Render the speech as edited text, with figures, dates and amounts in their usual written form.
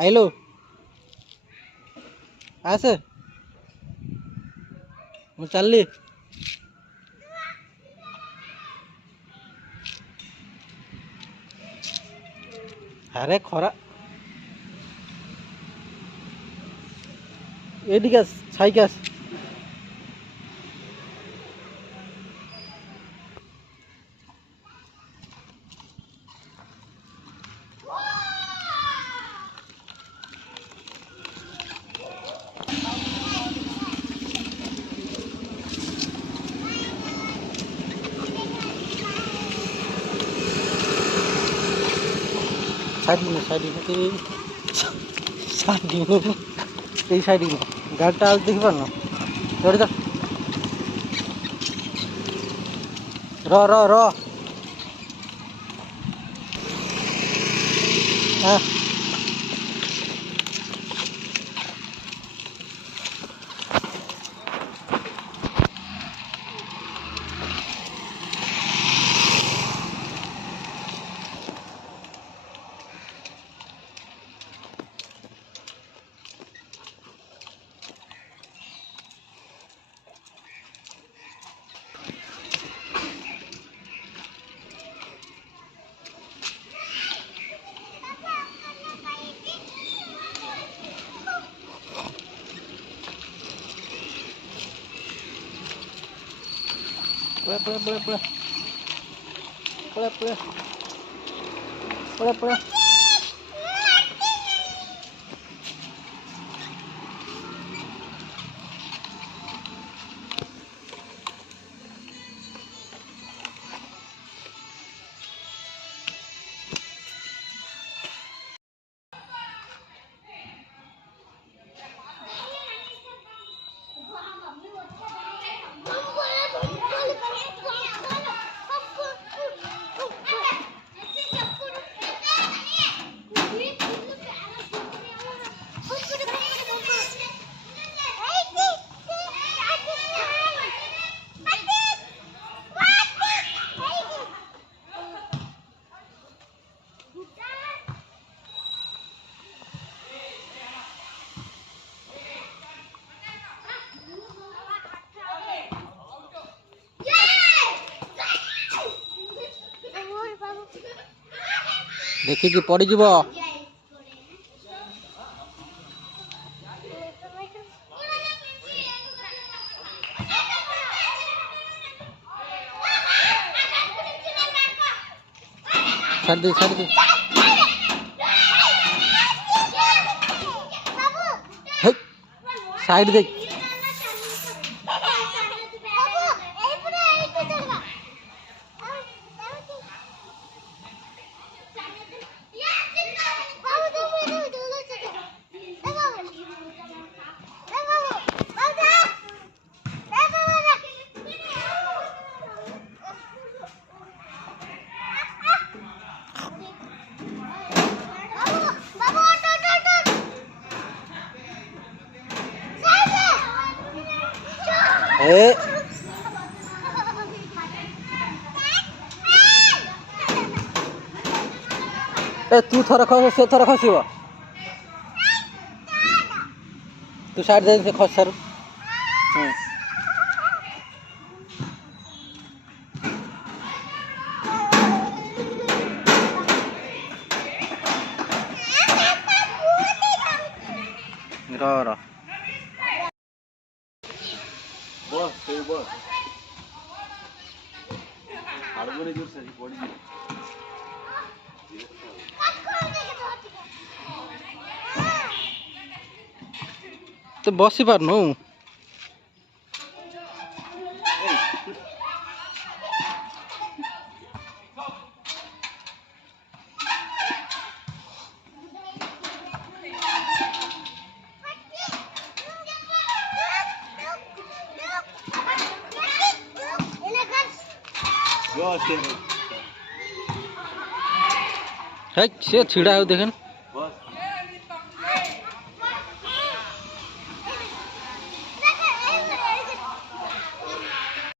आइलो आसे मु चलली अरे खरा एदिके आस छाइके आस साइड में गाड़ीटा आज देखी पार जोड़ी तो र पड़ा देखिकी पड़ जीव छाड़ दे साइड देख ए तू थर खस से थर खसब तू साइड दे से खस सर र बस बस हाड़गोड़े दूर से पड़ी तो बसी पार्नु है से छिड़ा हो देखें